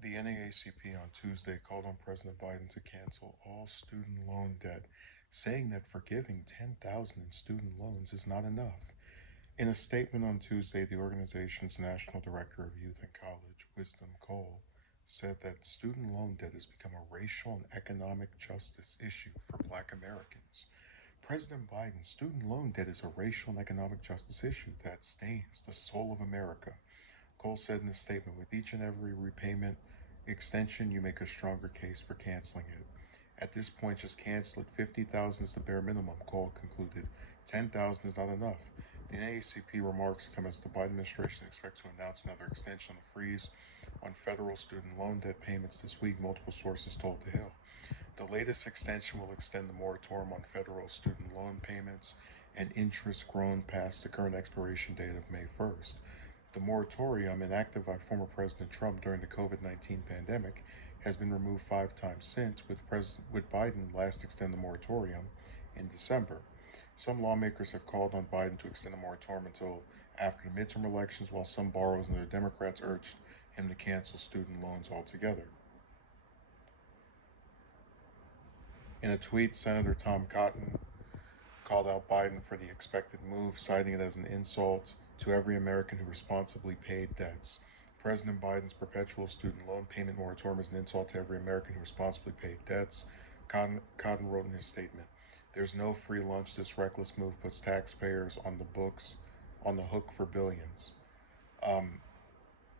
The NAACP on Tuesday called on President Biden to cancel all student loan debt, saying that forgiving 10,000 in student loans is not enough. In a statement on Tuesday, the organization's National Director of Youth and College, Wisdom Cole, said that student loan debt has become a racial and economic justice issue for Black Americans. President Biden's student loan debt is a racial and economic justice issue that stains the soul of America. Cole said in a statement, with each and every repayment extension, you make a stronger case for canceling it. At this point, just cancel it. 50,000 is the bare minimum, Cole concluded. 10,000 is not enough. The NAACP remarks come as the Biden administration expects to announce another extension of the freeze on federal student loan debt payments this week, multiple sources told The Hill. The latest extension will extend the moratorium on federal student loan payments and interest grown past the current expiration date of May 1st. The moratorium, enacted by former President Trump during the COVID-19 pandemic, has been removed 5 times since, with Biden last extend the moratorium in December. Some lawmakers have called on Biden to extend the moratorium until after the midterm elections, while some borrowers and the Democrats urged him to cancel student loans altogether. In a tweet, Senator Tom Cotton called out Biden for the expected move, citing it as an insult to every American who responsibly paid debts. President Biden's perpetual student loan payment moratorium is an insult to every American who responsibly paid debts. Cotton wrote in his statement, "There's no free lunch. This reckless move puts taxpayers on the hook for billions." Um,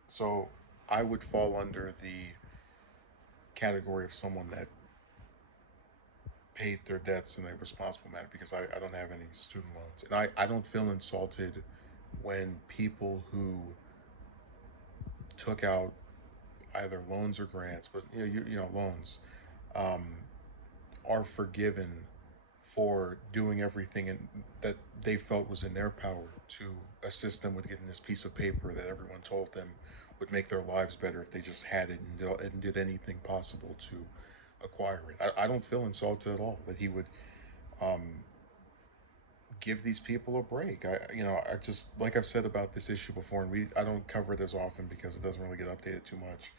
so I would fall under the category of someone that paid their debts in a responsible manner because I don't have any student loans. And I don't feel insulted when people who took out either loans or grants, but loans, um, are forgiven for doing everything that they felt was in their power to assist them with getting this piece of paper that everyone told them would make their lives better if they just had it and did anything possible to acquire it. I don't feel insulted at all that he would um, give these people a break. I just, like I've said about this issue before, and I don't cover it as often because it doesn't really get updated too much.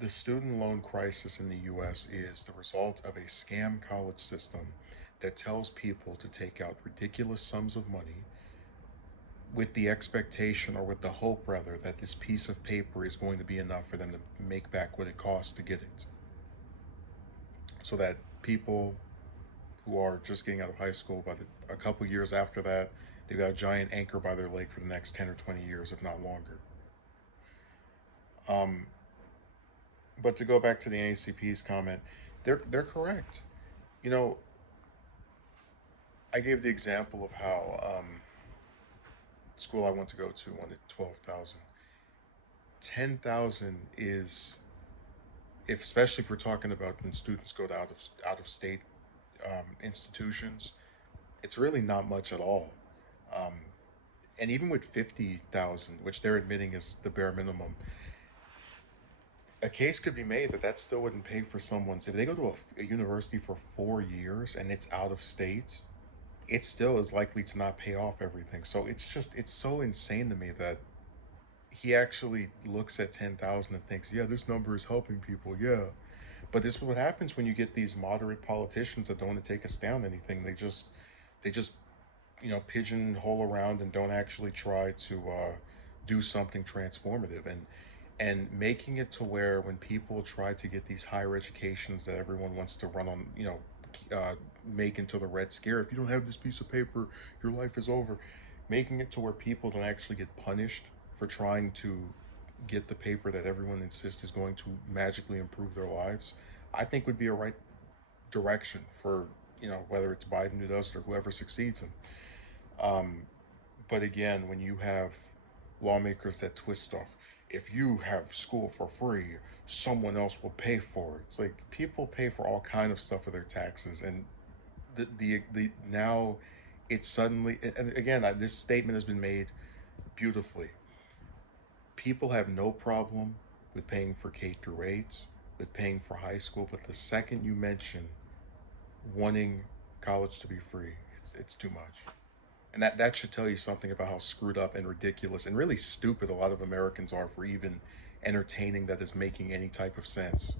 The student loan crisis in the U.S. is the result of a scam college system that tells people to take out ridiculous sums of money with the expectation, or with the hope rather, that this piece of paper is going to be enough for them to make back what it costs to get it. So that people who are just getting out of high school, a couple years after that, they've got a giant anchor by their leg for the next 10 or 20 years, if not longer. Um, but to go back to the NACP's comment, they're correct. You know, I gave the example of how school I went to go to wanted 12,000. 10,000 is, if especially if we're talking about when students go to out of state institutions, it's really not much at all. Um, and even with 50,000, which they're admitting is the bare minimum, a case could be made that that still wouldn't pay for someone's, if they go to a university for 4 years and it's out of state, it still is likely to not pay off everything. So it's so insane to me that he actually looks at 10,000 and thinks, yeah, this number is helping people, yeah. But this is what happens when you get these moderate politicians that don't want to take a stand on anything. They just pigeonhole around and don't actually try to do something transformative, and making it to where when people try to get these higher educations that everyone wants to run on, make into the red scare. If you don't have this piece of paper, your life is over. Making it to where people don't actually get punished for trying to get the paper that everyone insists is going to magically improve their lives, I think would be a right direction for, whether it's Biden who does it or whoever succeeds him. Um, but again, when you have lawmakers that twist stuff, if you have school for free, someone else will pay for it. It's like people pay for all kind of stuff with their taxes, and the now it's suddenly, and again, this statement has been made beautifully. People have no problem with paying for K through 8, with paying for high school, but the second you mention wanting college to be free, it's too much. And that should tell you something about how screwed up and ridiculous and really stupid a lot of Americans are for even entertaining that is making any type of sense.